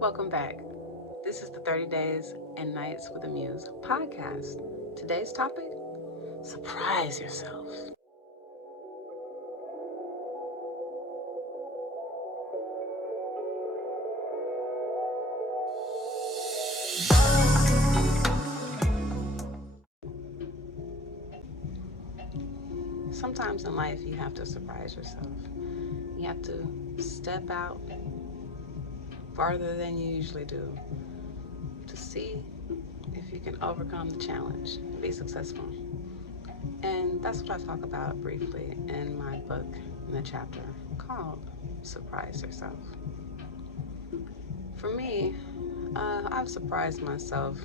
Welcome back. This is the 30 Days and Nights with the Muse podcast. Today's topic: surprise yourself. Sometimes in life, you have to surprise yourself. You have to step out farther than you usually do to see if you can overcome the challenge and be successful. And that's what I talk about briefly in my book, in the chapter called Surprise Yourself. For me, I've surprised myself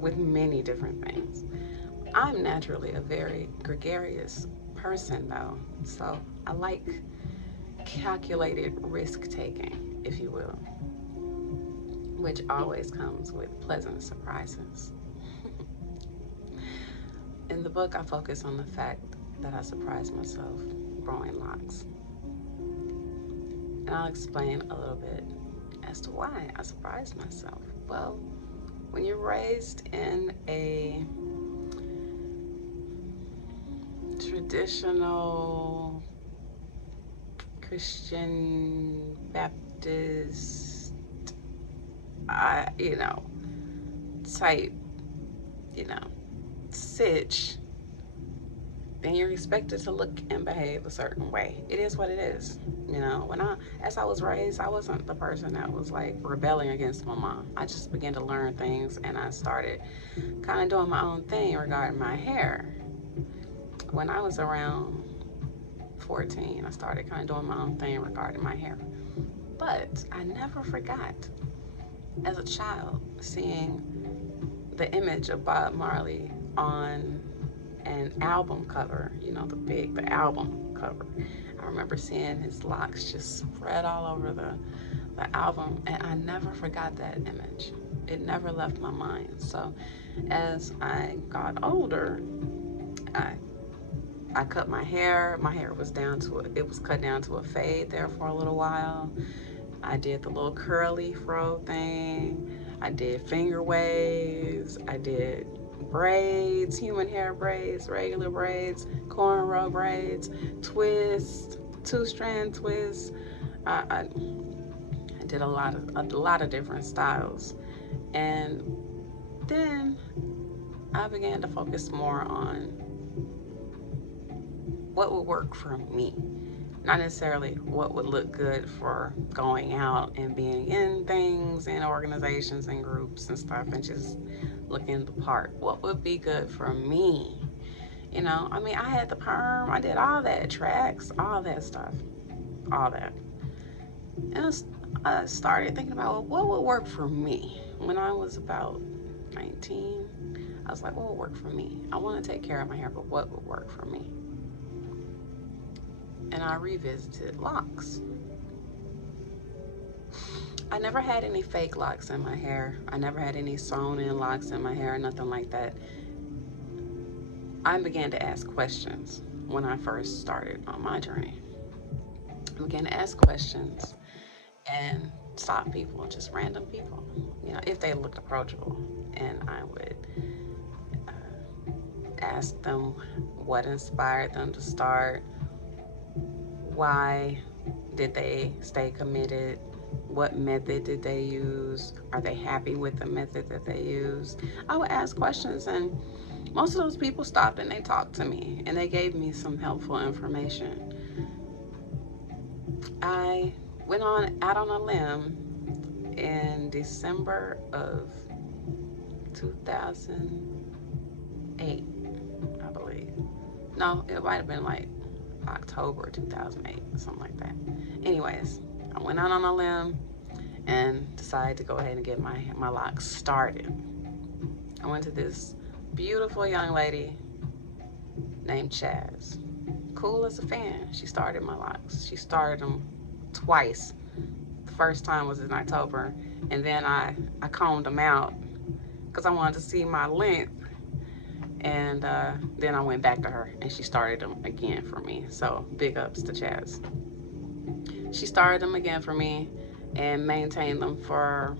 with many different things. I'm naturally a very gregarious person, though, so I like calculated risk taking, if you will, which always comes with pleasant surprises. In the book, I focus on the fact that I surprised myself growing locks. And I'll explain a little bit as to why I surprised myself. Well, when you're raised in a traditional Christian Baptist, I, you know, type, you know, sitch, then you're expected to look and behave a certain way. It is what it is. As I was raised, I wasn't the person that was like rebelling against my mom. I just began to learn things and I started kind of doing my own thing regarding my hair. When I was around 14, I started kind of doing my own thing regarding my hair. But I never forgot, as a child, seeing the image of Bob Marley on an album cover, the album cover. I remember seeing his locks just spread all over the album, and I never forgot that image. It never left my mind. So as I got older, I I cut my hair. My hair was it was cut down to a fade there for a little while. I did the little curly fro thing. I did finger waves. I did braids, human hair braids, regular braids, cornrow braids, twists, two-strand twists. I did a lot of different styles, and then I began to focus more on what would work for me, not necessarily what would look good for going out and being in things and organizations and groups and stuff and just looking the part. What would be good for me? I had the perm, I did all that, tracks, all that stuff, all that. And I started thinking about, well, what would work for me. When I was about 19, I was like, what would work for me? I want to take care of my hair, but what would work for me? And I revisited locks. I never had any fake locks in my hair. I never had any sewn in locks in my hair, nothing like that. I began to ask questions when I first started on my journey. I began to ask questions and stop people, just random people, if they looked approachable. And I would ask them what inspired them to start, why did they stay committed, what method did they use, are they happy with the method that they used. I would ask questions, and most of those people stopped and they talked to me and they gave me some helpful information. I went out on a limb in December of 2008, I believe. No, it might have been like October 2008, something like that. Anyways, I went out on a limb and decided to go ahead and get my locks started. I went to this beautiful young lady named Chaz. Cool as a fan. She started my locks. She started them twice. The first time was in October, and then I combed them out because I wanted to see my length. And then I went back to her and she started them again for me. So big ups to Chaz. She started them again for me, and maintain them for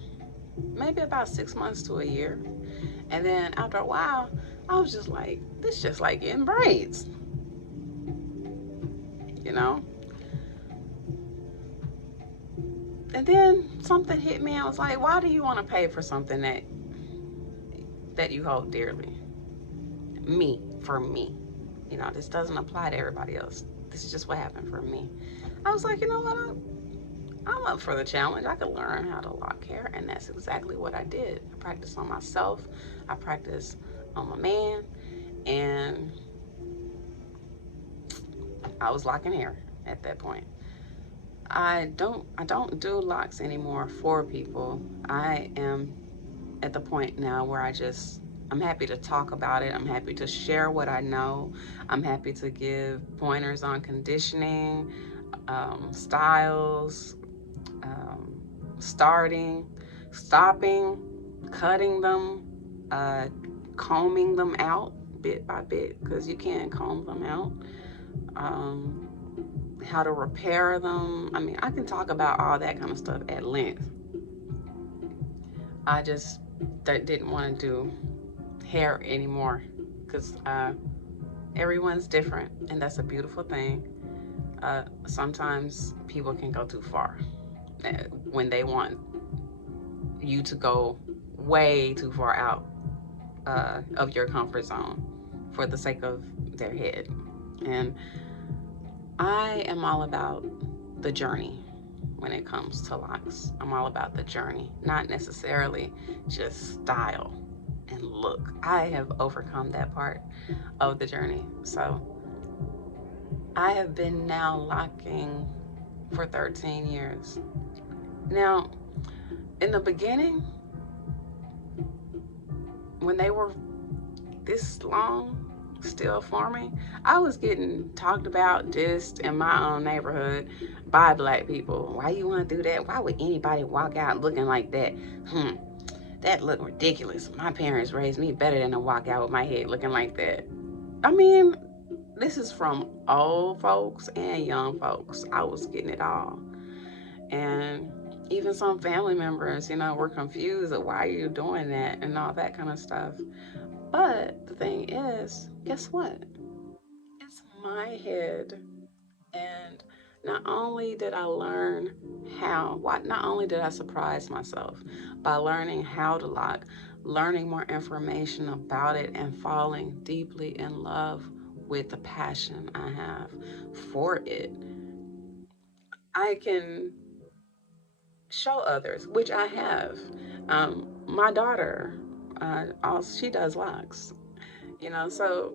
maybe about 6 months to a year. And then after a while, I was just like, this is just like getting braids, you know? And then something hit me. I was like, why do you want to pay for something that you hold dearly? For me. This doesn't apply to everybody else. This is just what happened for me. I was like, you know what? I'm up for the challenge. I could learn how to lock hair, and that's exactly what I did. I practiced on myself. I practiced on my man, and I was locking hair at that point. I don't do locks anymore for people. I am at the point now where I'm happy to talk about it. I'm happy to share what I know. I'm happy to give pointers on conditioning, styles, um, starting, stopping, cutting them, uh, combing them out bit by bit because you can't comb them out. Um, how to repair them. I mean, I can talk about all that kind of stuff at length. I just didn't want to do hair anymore because everyone's different, and that's a beautiful thing. Sometimes people can go too far when they want you to go way too far out of your comfort zone for the sake of their head. And I am all about the journey when it comes to locks. I'm all about the journey, not necessarily just style and look. I have overcome that part of the journey. So I have been now locking for 13 years. Now, in the beginning, when they were this long still forming, I was getting talked about, dissed in my own neighborhood by black people. Why you want to do that? Why would anybody walk out looking like that? That looked ridiculous. My parents raised me better than to walk out with my head looking like that. I mean, this is from old folks and young folks. I was getting it all. And even some family members, were confused at why are you doing that and all that kind of stuff. But the thing is, guess what? It's my head. And not only did I learn not only did I surprise myself by learning how to lock, learning more information about it, and falling deeply in love with the passion I have for it, I can show others, which I have. My daughter, she does locks, so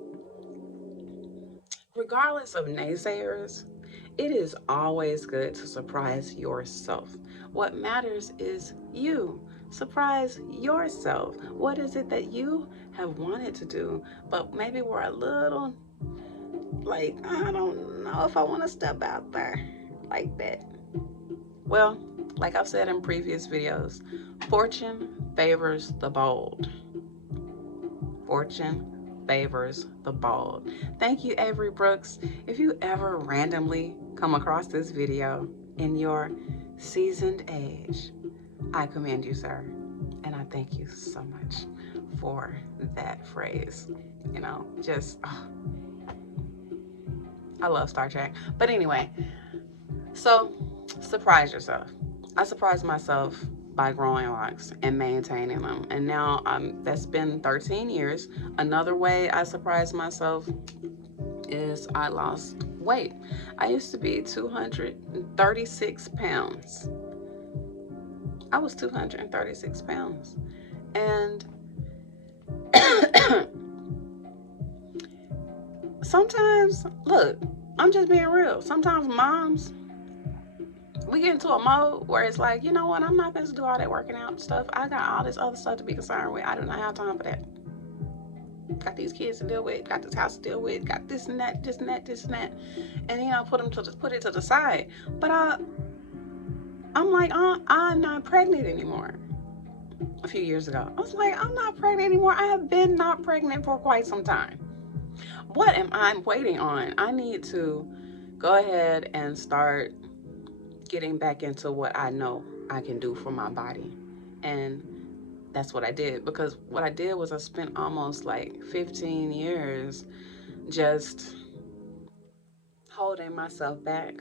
regardless of naysayers, it is always good to surprise yourself. What matters is you. Surprise yourself. What is it that you have wanted to do, but maybe we're a little like, I don't know if I want to step out there like that. Well, like I've said in previous videos, fortune favors the bold. Fortune favors the bold. Thank you, Avery Brooks. If you ever randomly come across this video in your seasoned age, I commend you, sir. And I thank you so much for that phrase. I love Star Trek. But anyway, so surprise yourself. I surprised myself by growing locks and maintaining them. And now that's been 13 years. Another way I surprised myself is I lost weight. I used to be 236 pounds. I was 236 pounds. And sometimes, look, I'm just being real. Sometimes moms, we get into a mode where it's like, you know what, I'm not going to do all that working out stuff. I got all this other stuff to be concerned with. I do not have time for that. Got these kids to deal with, got this house to deal with, got this and that, this and that, this and that. And, put it to the side. But I'm like, I'm not pregnant anymore. A few years ago, I was like, I'm not pregnant anymore. I have been not pregnant for quite some time. What am I waiting on? I need to go ahead and start getting back into what I know I can do for my body. And that's what I did, because what I did was I spent almost like 15 years just holding myself back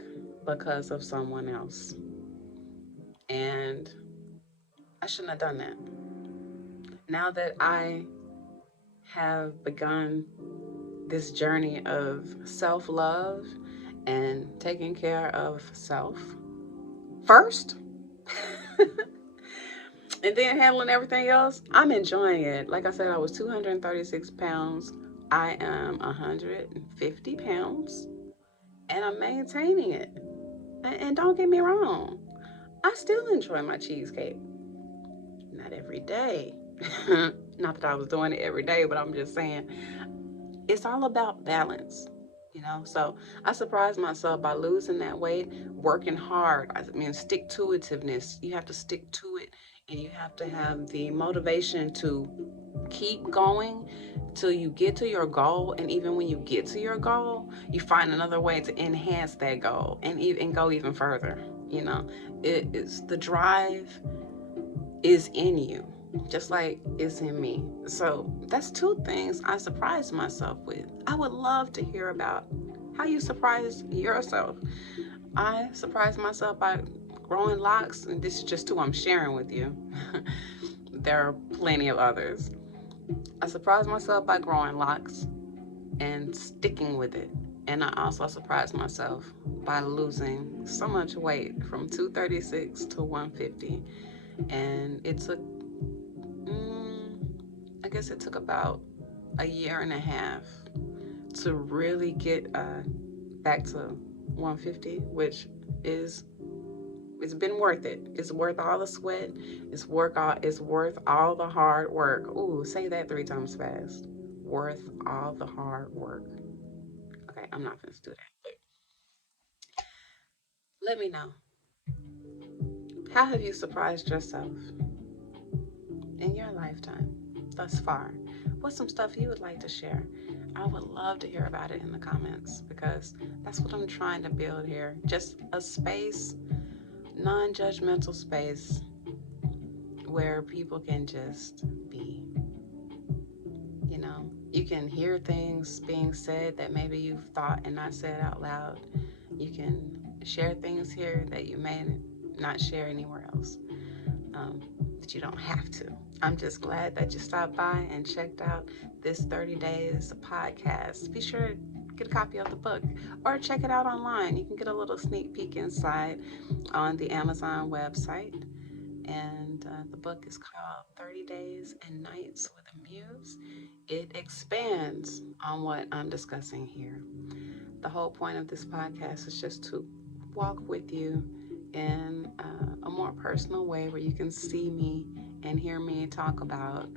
because of someone else. And I shouldn't have done that. Now that I have begun this journey of self love and taking care of self first, and then handling everything else, I'm enjoying it. Like I said, I was 236 pounds. I am 150 pounds, and I'm maintaining it. And don't get me wrong, I still enjoy my cheesecake. Not every day. Not that I was doing it every day, but I'm just saying it's all about balance. So I surprised myself by losing that weight, working hard. I mean, stick to itiveness. You have to stick to it, and you have to have the motivation to keep going till you get to your goal. And even when you get to your goal, you find another way to enhance that goal and go even further. You know, it's the drive is in you, just like it's in me. So that's two things I surprised myself with. I would love to hear about how you surprise yourself. I surprised myself by growing locks, and this is just two I'm sharing with you. There are plenty of others. I surprised myself by growing locks and sticking with it. And I also surprised myself by losing so much weight from 236 to 150. And it took, I guess it took about a year and a half to really get back to 150, which is, it's been worth it. It's worth all the sweat. It's worth all the hard work. Ooh, say that 3 times fast. Worth all the hard work. Okay, I'm not gonna do that. But let me know. How have you surprised yourself in your lifetime thus far? What's some stuff you would like to share? I would love to hear about it in the comments, because that's what I'm trying to build here. Just a space, non-judgmental space where people can just be. You can hear things being said that maybe you've thought and not said out loud. You can share things here that you may not share anywhere else. But you don't have to. I'm just glad that you stopped by and checked out this 30 Days podcast. Be sure to get a copy of the book or check it out online. You can get a little sneak peek inside on the Amazon website. And the book is called 30 Days and Nights with a Muse. It expands on what I'm discussing here. The whole point of this podcast is just to walk with you in a more personal way, where you can see me and hear me talk about,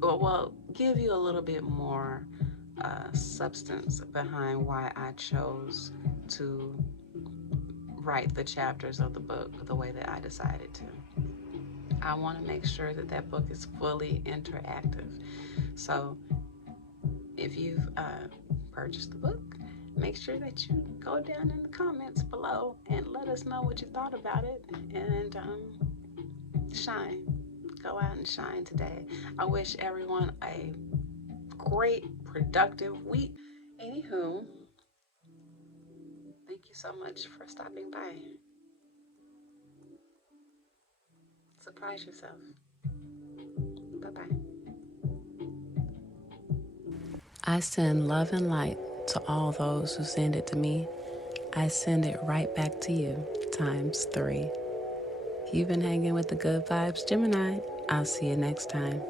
well, give you a little bit more substance behind why I chose to write the chapters of the book the way that I decided to. I want to make sure that that book is fully interactive. So if you've purchased the book, make sure that you go down in the comments below and let us know what you thought about it, and shine. Go out and shine today. I wish everyone a great, productive week. Anywho, thank you so much for stopping by. Surprise yourself. Bye-bye. I send love and light to all those who send it to me. I send it right back to you, times 3. You've been hanging with the Good Vibes Gemini. I'll see you next time.